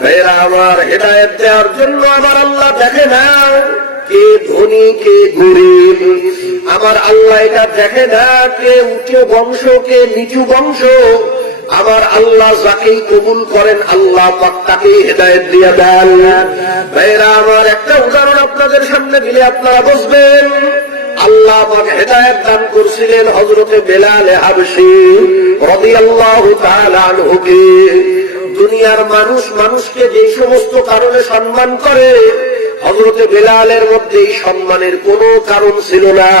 ভাইরা আমার, হেদায়েত দেওয়ার জন্য আমার আল্লাহ দেখে না কে ধনী কে গরিব। আমার আল্লাহ এটা দেখে না কে উঁচু বংশ কে নিচু বংশ। আমার আল্লাহ যাকেই কবুল করেন আল্লাহ পাক তাকেই হেদায়েত দিয়ে দেন। ভাইরা আমার, একটা উদাহরণ আপনাদের সামনে দিলে আপনারা বুঝবেন। আল্লাহ পাক হেদায়েত দান করছিলেন হযরতে বেলাল হাবশী রাদিয়াল্লাহু তাআলা আনহুকে। দুনিয়ার মানুষ মানুষকে যে সমস্ত কারণে সম্মান করে, হযরতে বেলালের মধ্যে এই সম্মানের কোনো কারণ ছিল না।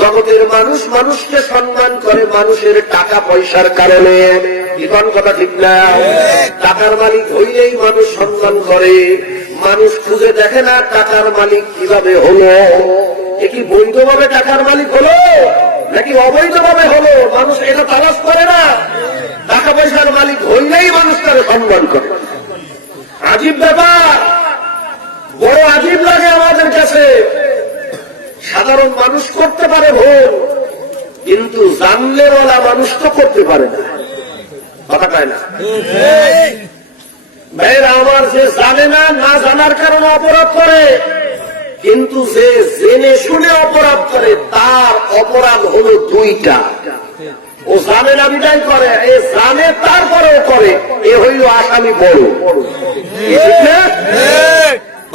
জগতের মানুষ মানুষকে সম্মান করে মানুষের টাকা পয়সার কারণে। জীবন কথা ঠিক না? টাকার মালিক হইলেই মানুষ সম্মান করে। মানুষ খুঁজে দেখে না টাকার মালিক কিভাবে হলো, এ কি বৈধভাবে টাকার মালিক হলো নাকি অবৈধভাবে হলো, মানুষ এটা তালাশ করে না। টাকা পয়সার মালিক হইলেই মানুষ তাকে সম্মান করে। আজীব ব্যাপার, বড় আজীব লাগে আমাদের কাছে। সাধারণ মানুষ করতে পারে ভুল, কিন্তু জানলেওয়ালা মানুষ তো করতে পারে না। কথা পায় না ভাইরা আমার, যে জানে না, না জানার কারণে অপরাধ করে, কিন্তু যে জেনে শুনে অপরাধ করে তার অপরাধ হলো দুইটা। ও জানে না বিদায় করে, এ জানে তারপরেও করে, এ হইল আসামি বড়।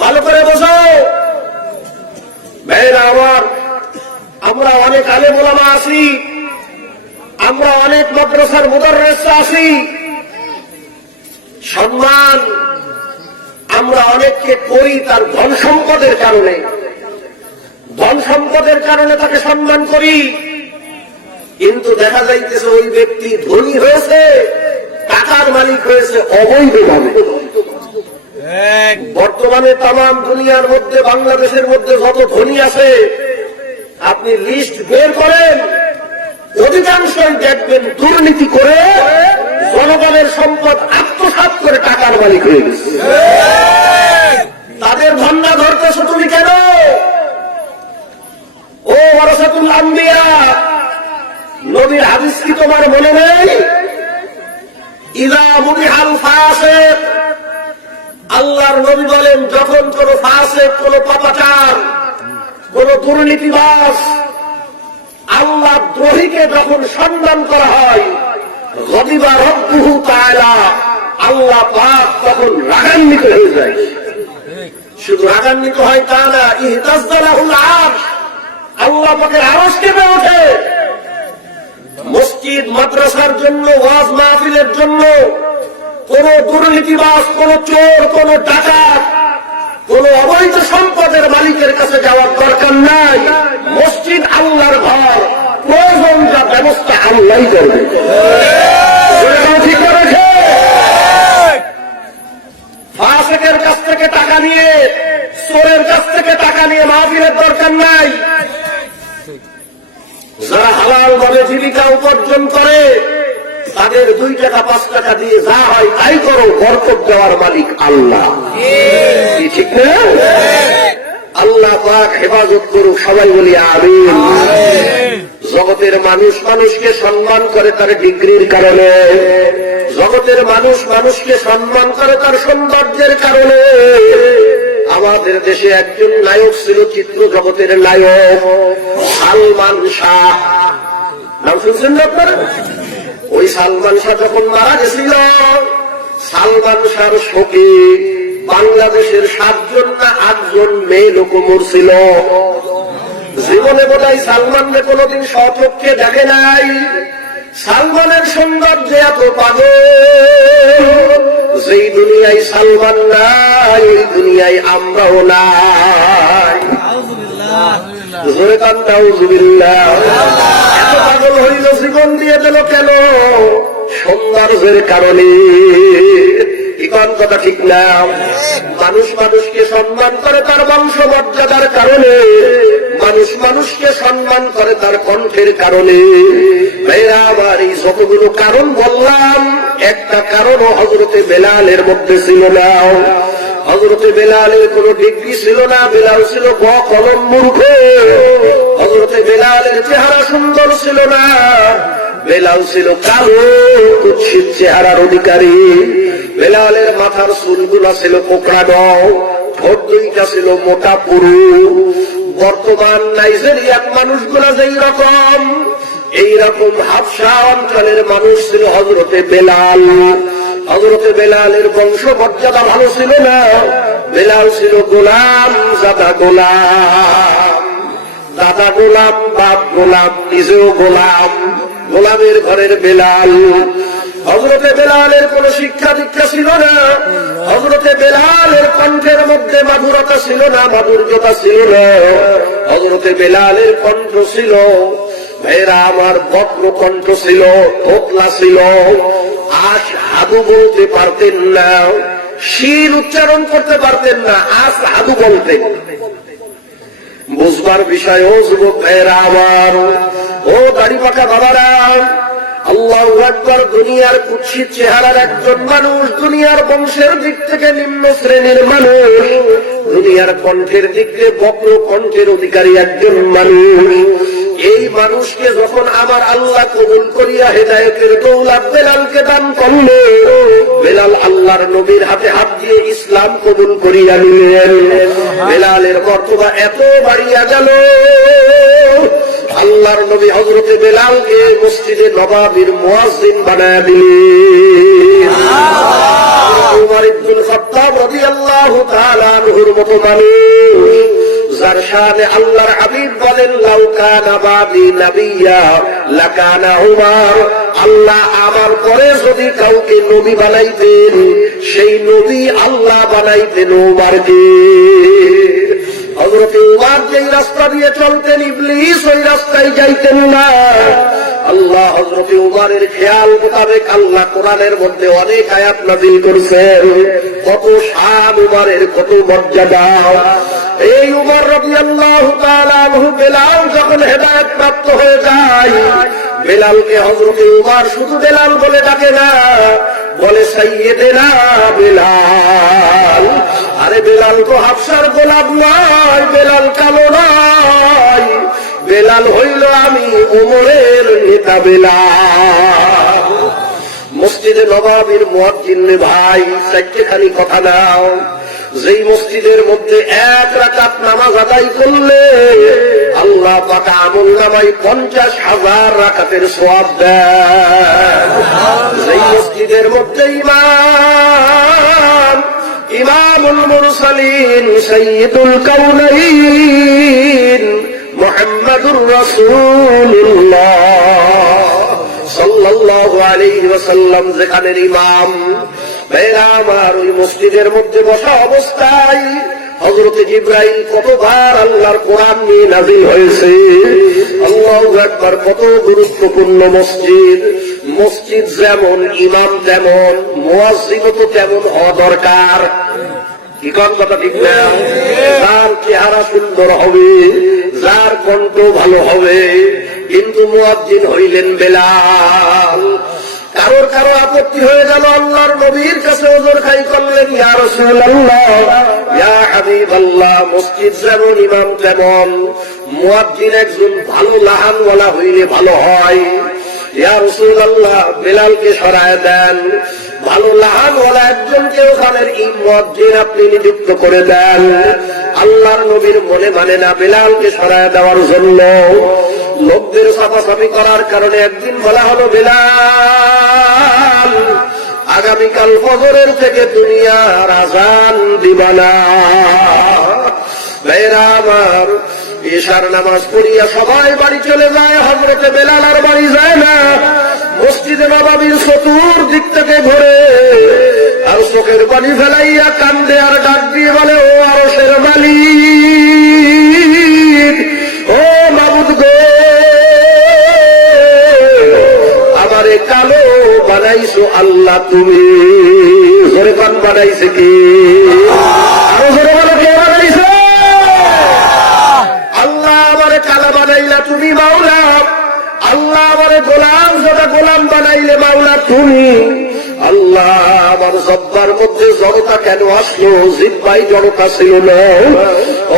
ভালো করে বোঝো ভাইরা আমার, আমরা অনেক আলেম ওলামা আছি, আমরা অনেক মাদ্রাসার মুদাররিস আছি। সম্মান আমরা অনেককে করি তার ধন সম্পদের কারণে। ধন সম্পদের কারণে তাকে সম্মান করি, কিন্তু দেখা যাইতেছে ওই ব্যক্তি ধনী হয়েছে, টাকার মালিক হয়েছে অবৈধভাবে। বর্তমানে তামাম দুনিয়ার মধ্যে, বাংলাদেশের মধ্যে যত ধনী আছে আপনি লিস্ট বের করেন, অধিকাংশই দেখবেন দুর্নীতি করে জনগণের সম্পদ আত্মসাৎ করে টাকার মালিক হয়ে গেছে। তাদের ধন্না ধরতেছ তুমি কেন? ও ওয়ারাসাতুল আম্বিয়া, নবীর হাদিস কি তোমার মনে নেই? ইযা মুদিহাল ফাসিক, আল্লাহর নবী বলেন যখন কোন ফাসিক, কোন পাপাচার, কোন দুর্নীতিবাজ, আল্লাহ দ্রোহীকে যখন সম্মান করা হয়, গদিবা রব্বুহু তাআলা, আল্লাহ পাক তখন রাগান্বিত হয়ে যায়। শুধু রাগান্বিত হয় তা না, ইহতাজ্জা লাহুল আরশ, আল্লাহ পাকের আরশ কেঁপে ওঠে। মসজিদ মাদ্রাসার জন্য, ওয়াজ মাহফিলের জন্য কোন দুর্নীতিবাজ, কোন চোর, কোন ডাকাত, কোন অবৈধ সম্পদের মালিকের কাছে যাওয়ার দরকার নাই। মসজিদ আল্লাহর ঘর, প্রয়োজন যা ব্যবস্থা আল্লাহই করবে। ঠিক করেছে? ফাসিকের কাছ থেকে টাকা নিয়ে, চোরের কাছ থেকে টাকা নিয়ে মাহফিলের দরকার নাই। যারা হালাল ভাবে জীবিকা উপার্জন করে তাদের 2 টাকা 5 টাকা দিয়ে যা হয় তাই করো, বরকত দেওয়ার মালিক আল্লাহ। ঠিক না? আল্লাহ পাক হেফাজত করুক, সবাই বলি আমিন। জগতের মানুষ মানুষকে সম্মান করে তার ডিগ্রির কারণে, জগতের মানুষ মানুষকে সম্মান করে তার সৌন্দর্যের কারণে। আমাদের দেশে একজন নায়ক ছিল, চিত্র জগতের নায়ক, সালমান শাহ। নাম শুনছেন না আপনারা? ওই সালমান শাহ যখন মারা গেছিল, সালমান শাহর শোকে বাংলাদেশের 7 জন না 8 জন মেয়ে লোক মরছিল। জীবনে বোধহয় সালমানকে কোনদিন স্বচক্ষে দেখে নাই। সালমানের সৌন্দর্য এত পাগল, যেই দুনিয়ায় সালমান নাই ওই দুনিয়ায় আমরাও নাই। এত পাগল হইল, জীবন দিয়ে দিল কেন? সৌন্দর্যের কারণে। ইমান কথা ঠিক না? মানুষ মানুষকে সম্মান করে তার বংশ মর্যাদার কারণে, মানুষ মানুষকে সম্মান করে তার কণ্ঠের কারণে। ভাইরা আমার, এই যতগুলো কারণ বললাম, একটা কারণও হযরতে বেলালের মধ্যে ছিল না। হযরতে বেলালের কোন ডিগ্রি ছিল না, বেলাল ছিল কলম মূর্খ। হযরতে বেলালের চেহারা সুন্দর ছিল না, বেলাল ছিল কালো কুৎসিত চেহারার অধিকারী। বেলালের মাথার চুলগুলা ছিল কোকড়া গও, ঠোঁট দুইটা ছিল মোটা পুরু। বর্তমান নাইজেরিয়ার মানুষগুলা যেই রকম, এইরকম হাবশা অঞ্চলের মানুষ ছিল হযরতে বেলাল। হযরতে বেলালের বংশ মর্যাদা ভালো ছিল না। বেলাল ছিল গোলাম জাদা গোলাম, দাদা গোলাম, বাপ গোলাম, নিজেও গোলাম, গোলামের ঘরের বেলাল। হযরতে বেলালের কোন শিক্ষা দীক্ষা ছিল না। হযরতে বেলালের কণ্ঠের মধ্যে মাধুরতা ছিল না, মাধুর্যতা ছিল না। হযরতে বেলালের কণ্ঠ ছিল, ভাইরা আমার, বক্র কণ্ঠ ছিল, তোতলা ছিল। আশ হাদু বলতে পারতেন না, শির উচ্চারণ করতে পারতেন না, আশ হাদু বলতেন। বুঝবার বিষয় ও যুবক ভাইরা আমার, ও দাড়ি পাকা বাবারা, আল্লাহু আকবার। দুনিয়ার কুৎসিত চেহারার একজন মানুষ, দুনিয়ার বংশের দিক থেকে নিম্ন শ্রেণীর মানুষ, দুনিয়ার কণ্ঠের দিক থেকে বক্র কণ্ঠের অধিকারী একজন মানুষ। এই মানুষকে যখন আমার আল্লাহ কবুল করিয়া হেদায়েতের দৌলত বেলালকে দান করলো, বেলাল আল্লাহর নবীর হাতে হাত দিয়ে ইসলাম কবুল করিয়া নিলেন। বেলালের মর্তবা এত বাড়িয়া গেল, আল্লাহর নবী হযরতে বেলালকে মসজিদে নববীর মুয়াজ্জিন বানায়া দিলেন। উমর ইবনুল খাত্তাব রাদিয়াল্লাহু তাআলা আনহুর মতো মানুষ, যার শানে আল্লাহর হাবিব বলেন, লাউ কানা বাদি নবিয়্যা লাকানা উমর। আল্লাহ আমার পরে যদি কাউকে নবী বানাইতেন, সেই নবী আল্লাহ বানাইতেন উমরকে। হযরতে উমর যেই রাস্তা দিয়ে চলতেন, ইবলিস ওই রাস্তায় যাইতেন না। আল্লাহ হযরতে উমরের খেয়াল মোতাবেক আল্লাহ কোরআনের মধ্যে অনেক আয়াত নাযিল করেছেন। কত শান উমরের, কত মর্যাদা। এই উমর রাদিয়াল্লাহু তাআলা আনহু বেলাল যখন হেদায়েত প্রাপ্ত হয়ে যায়, বেলালকে হযরতে উমর শুধু বেলাল বলে ডাকে না, বলে সাইয়েদেনা বেলাল। আরে বেলাল তো হাবশার গোলাম নয়, বেলাল কালো নয়, বেলাল হইল আমি ওমরের নেতা বেলাল। মসজিদে নববীর মুয়াজ্জিন ভাই, চারটেখানি কথা নাও। যেই মসজিদের মধ্যে এক রাকাত নামাজ আদায় করলে আল্লাহ পাক আমলনামায় 50,000 রাকাতের সওয়াব দেন। যেই মসজিদের মধ্যে ইমামুল মুরসালিন সাইয়্যিদুল কাউনাইন মুহাম্মাদুর রাসূলুল্লাহ সাল্লাল্লাহু আলাইহি ওয়াসাল্লাম যেখানের ইমাম, ভাইরা আমার, ওই মসজিদের মধ্যে বসা অবস্থায় হযরত জিবরাইল কতবার আল্লাহর কোরআন নিয়ে নাযিল হয়েছে। আল্লাহু আকবার। কত গুরুত্বপূর্ণ মসজিদ। মসজিদ যেমন, ইমাম তেমন, মুয়াজ্জিনও তো তেমন হওয়া দরকার। কি কোন কথা ঠিক না? যার চেহারা সুন্দর হবে, যার কণ্ঠ ভালো হবে, কিন্তু মুয়াজ্জিন হইলেন বেলাল। কারোর কারো আপত্তি হয়ে গেল, আল্লাহর নবীর কাছে ওজর খাই করলেন, ইয়া রাসূলুল্লাহ, ইয়া হাবিবাল্লাহ, মসজিদ যেমন ইমাম তেমন, মুয়াজ্জিন একজন ভালো লাহানওয়ালা হইলে ভালো হয়। ইয়া রাসূলুল্লাহ, বেলালকে সরায় দেন, ভালো লাহানওয়ালা একজনকে ওখানের মুয়াজ্জিন আপনি নিযুক্ত করে দেন। আল্লাহর নবীর মনে মানে না বেলালকে সরায় দেওয়ার জন্য। লোকদের সাফাসাফি করার কারণে একদিন বলা হলো, বেলাল, আগামীকাল ফজরের থেকে দুনিয়ার আযান দিবা না। ভাইরা আমার, ইশার নামাজ পড়িয়া সবাই বাড়ি চলে যায়, হযরতে বেলাল আর বাড়ি যায় না। মসজিদে নববীর চতুর্দিক থেকে ঘুরে আর চোখের পানি ফেলাইয়া কান্দে আর ডাক দিয়ে বলে, ও আরশের মালিক, ও মাবুদ গো, আমারে কালো বানাইছো আল্লাহ তুমি। জোরে পান বানাইছে কি? আরো জোরে বলো, কে বানাইছে? আল্লাহ আমারে কালা বানাইলা তুমি মাওলা। আল্লাহ আমারে গোলাম যারা গোলাম বানাইলে মাওলা তুমি। আল্লাহ আমার জব্বার মধ্যে জড়তা কেন আসলো? জিব্বাই জড়তা ছিল না।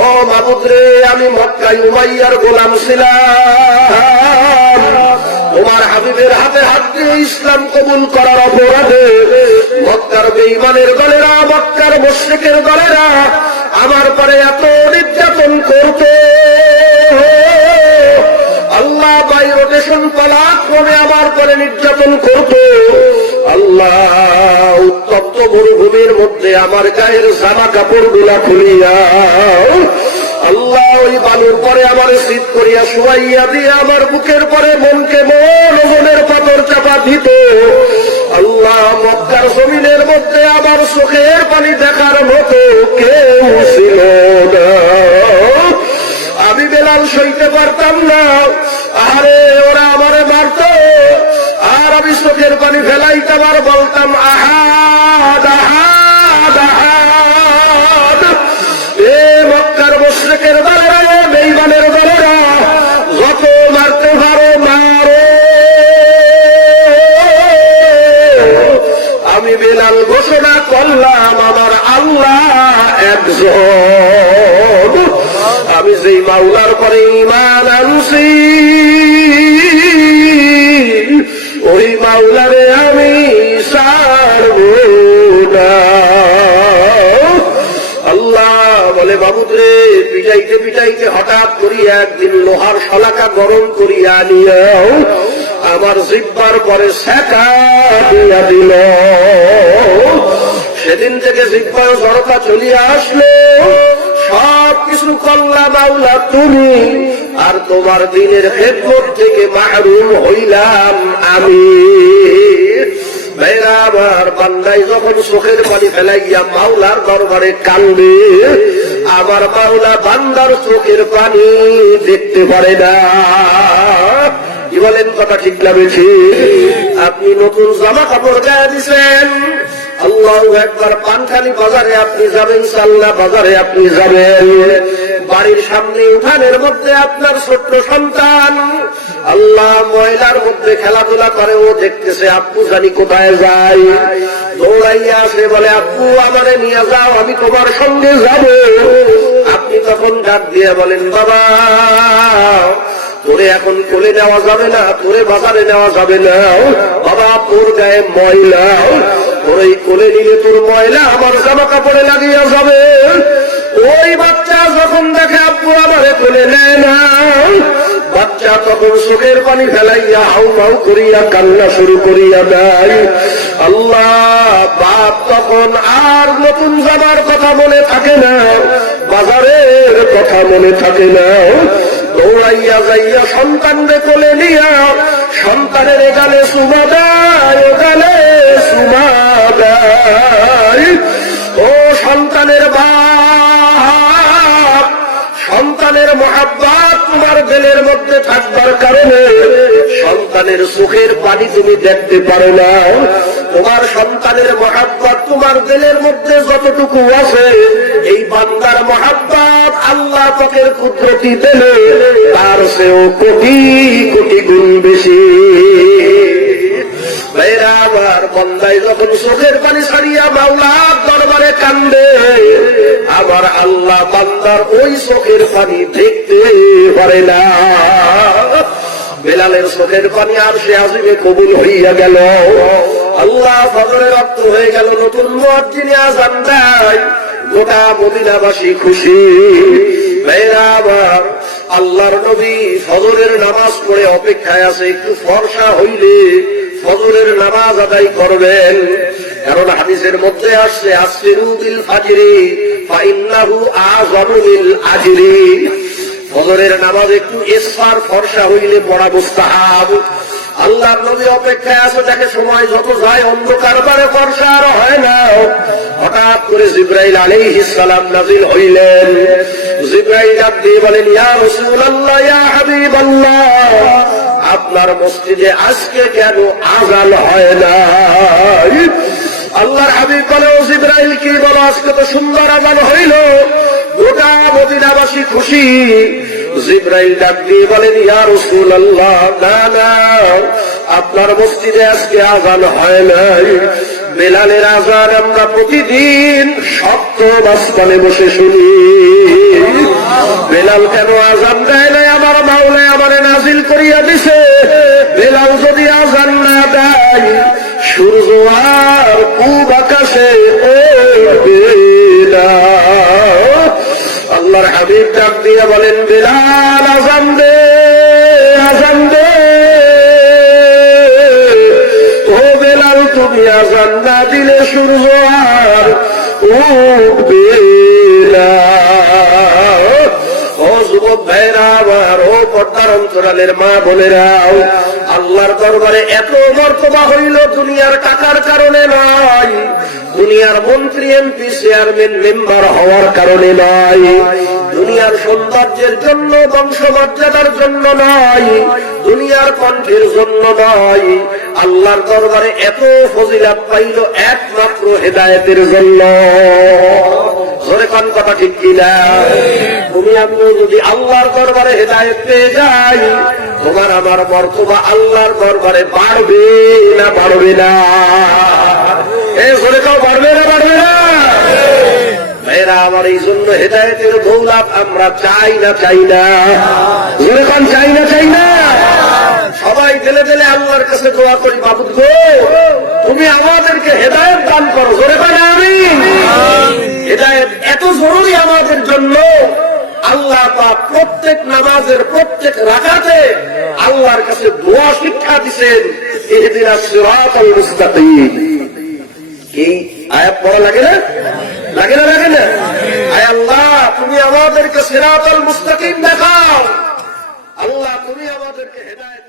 ও মাবুদ রে, আমি মক্কায় উমাইয়ার গোলাম ছিলাম। ও তোমার হাবিবের হাতে হাত দিয়ে ইসলাম কবুল করার অপরাধে মক্কার বেঈমানের দলেরা, মক্কার মুশরিকের দলেরা আমার পরে এত নির্যাতন করত। আল্লাহ বাই রোটেশন পালাক করে আমার পরে নির্যাতন করত। আল্লাহ উত্তপ্ত মরুভূমির মধ্যে আমার গায়ের জামা কাপড় গুলা খুলিয়া আল্লাহ ওই বালুর পরে আমার শীত করিয়া শুয়াইয়া দিয়ে আমার বুকের পরে মনকে মন ওজনের পাথর চাপা দিত। আল্লাহ মক্কার জমিনের মধ্যে আমার চোখের পানি দেখার মতো কেউ ছিল না। আমি বেলাল সইতে পারতাম না। আরে ওরা আমারে মারত আর আমি চোখের পানি ফেলাইতাম আর বলতাম আহাদ আহাদ আহাদ। এ মক্কার মুশরিকের দলেরা, বেঈমানের দলেরা যত মারতে পারো মারো। আমি বেলাল ঘোষণা করলাম আমার আল্লাহ একজন। আমি যেই মাওলার পরে ঈমান আনছি ওই মাওলারে আমি ছাড়ব না। আল্লাহ বলে বাবুদ রে, পিটাইতে পিটাইতে হঠাৎ করিয়া একদিন লোহার শলাকা গরম করিয়া নিয়াও আমার জিহ্বার পরে সেকা দিয়া দিল। সেদিন থেকে জিহ্বার জড়তা চলিয়া আসলো। সব কিছু করলাম মাওলা তুমি, আর তোমার দিনের খেদমত থেকে মাহরুম হইলাম আমি। মেয়েরা আমার বান্দাই যখন চোখের পানি ফেলাইয়া মাওলার দরবারে কান্দে, আমার মাওলা বান্দার চোখের পানি দেখতে পারে না। কি বলেন, কথা ঠিক লাগেছে? আপনি নতুন জামা কাপড় গায়ে দিচ্ছেন, আল্লাহু আকবার, পানখালি বাজারে আপনি যাবেন, সাল্লা বাজারে আপনি যাবেন, বাড়ির সামনে উঠানের মধ্যে আপনার ছোট্ট সন্তান আল্লাহ ময়লার মধ্যে খেলাধুলা করে, ও দেখতেছে আব্বু জানি কোথায় যায়, দৌড়াইয়া আসে বলে আব্বু আমারে নিয়ে যাও, আমি তোমার সঙ্গে যাব। আপনি তখন ডাক দিয়ে বলেন বাবা তোরে এখন কোলে নেওয়া যাবে না, তোরে বাজারে নেওয়া যাবে না, বাবা তোর গায়ে ময়লা, তোর এই কোলে নিলে তোর ময়লা আমার জামা কাপড়ে লাগিয়ে যাবে। ওই বাচ্চা যখন দেখে আব্বু আমারে কোলে নেয় না, বাচ্চা তখন চোখের পানি ফেলাইয়া হাউ মাউ করিয়া কান্না শুরু করিয়া দেয়। আল্লাহ বাপ তখন আর নতুন জামার কথা মনে থাকে না, বাজারের কথা মনে থাকে না, দৌড়াইয়া যাইয়া সন্তানরে কোলে নিয়া সন্তানের গালে চুমা দেয়, ও গালে চুমা দেয়। ও সন্তানের বাপ, সন্তানের মহাব্বত তোমার দিলের মধ্যে থাকবার কারণে সন্তানের চোখের পানি তুমি দেখতে পারো না। তোমার সন্তানের মহাব্বত তোমার দিলের মধ্যে যতটুকু আছে, এই বান্দার মহাব্বত আল্লাহ পাকের কুদরতি দিলে তার চেয়েও কোটি কোটি গুণ বেশি। মেয়েরা আমার বন্দায় যখন চোখের পানি ছাড়িয়া মাওলার দরবারে কান্দে, আমার আল্লাহ বান্দার ওই চোখের পানি দেখতে পারে না। বেলালের চোখের পানি আর সে আজিমে কবুল হইয়া গেল। আল্লাহ ফজরের রক্ত হয়ে গেল, নতুন মুয়াজ্জিন আযান দেয়, গোটা মদিনাবাসী খুশি। মেয়েরা আমার আল্লাহর নবী ফজরের নামাজ পড়ে অপেক্ষায় আছে, একটু ফর্সা হইলে ফজরের নামাজ আদায় করবেন। কারণ হাদিসের মধ্যে আসছে আসফিরু বিল ফাজরি ফাইন্নাহু আযমু লিল আজরি। ফজরের নামাজ একটু ইসফার ফর্সা হইলে পড়া মুস্তাহাব। আল্লাহর নবী অপেক্ষায় আছে, তাকে সময় যত যায় অন্ধকার বারে ফর্সা আর হয় না। হঠাৎ করে জিবরাইল আলাইহিস সালাম নাযিল হইলেন। জিবরাইল ডাক দিয়ে বলেন ইয়া রাসূলুল্লাহ, ইয়া হাবিবাল্লাহ, আপনার মসজিদে আজকে কেন আযান হয় না? আল্লাহর হাবিব বলে ও জিবরাইল কি বলো, আজকে তো সুন্দর আযান হইল, গোটা মদিনাবাসী খুশি। জিবরাইল ডাক দিয়ে বলেন ইয়া রাসূলুল্লাহ, না না, আপনার মসজিদে আজকে আযান হয় নাই। বেলালের আযান আমরা প্রতিদিন সপ্তম আসমানে বসে শুনি। বেলাল কেন আযান দেয় নাই? আমার মাওলানা আমারে নাজিল করিয়া দিছে, বেলাল যদি আযান না দেয় সূর্য আর পূব আকাশে উঠবে না। আল্লাহর হাবিব ডাক দিয়া বলেন, বেলাল আযান দে, আযান দে। ও বেলাল, তুমি আযান না দিলে সূর্য আর উঠবে না। ও যুবক ভাইরা আমার, ও পর্দার অন্তরালের মা বোনেরাও, আল্লাহর দরবারে এত মর্তবা হইল দুনিয়ার টাকার কারণে নয়, দুনিয়ার মন্ত্রী এমপি চেয়ারম্যান মেম্বার হওয়ার কারণে নয়, দুনিয়ার সৌন্দর্যের জন্য বংশমর্যাদার জন্য নয়, দুনিয়ার কণ্ঠের জন্য নয়। আল্লাহর দরবারে এত ফজিলাত পাইল একমাত্র হেদায়েতের জন্য। ধরে কোন কথা ঠিক কিনা? তুমি আমিও যদি আল্লাহর দরবারে হেদায়েত পেয়ে যাই, তোমার আমার মর্তবা আল্লাহর দরবারে বাড়বে না বাড়বে না? এই ধরে কাউ বাড়বে না বাড়বে না? মেয়েরা আমার, এই জন্য হেদায়েতের দৌলত আমরা চাই না চাই না? ধরে কোন চাই না চাই না? সবাই দিলে দিলে আল্লাহর কাছে দোয়া করি, বাবুদ গো তুমি আমাদেরকে হেদায়েত দান করো। ধরে কোন আমিন। হেদায়েত এত জরুরি আমাদের জন্য, আল্লাহ পাক প্রত্যেক নামাজের প্রত্যেক রাকাতে আল্লাহর কাছে দোয়া শিক্ষা দিচ্ছেন, ইহদিনাস সিরাতাল মুস্তাকিম। এই আয়াত পড়া লাগে না? লাগে না? লাগে না? আয় আল্লাহ, তুমি আমাদেরকে সিরাতাল মুস্তাকিম দেখাও। আল্লাহ, তুমি আমাদেরকে হেদায়েত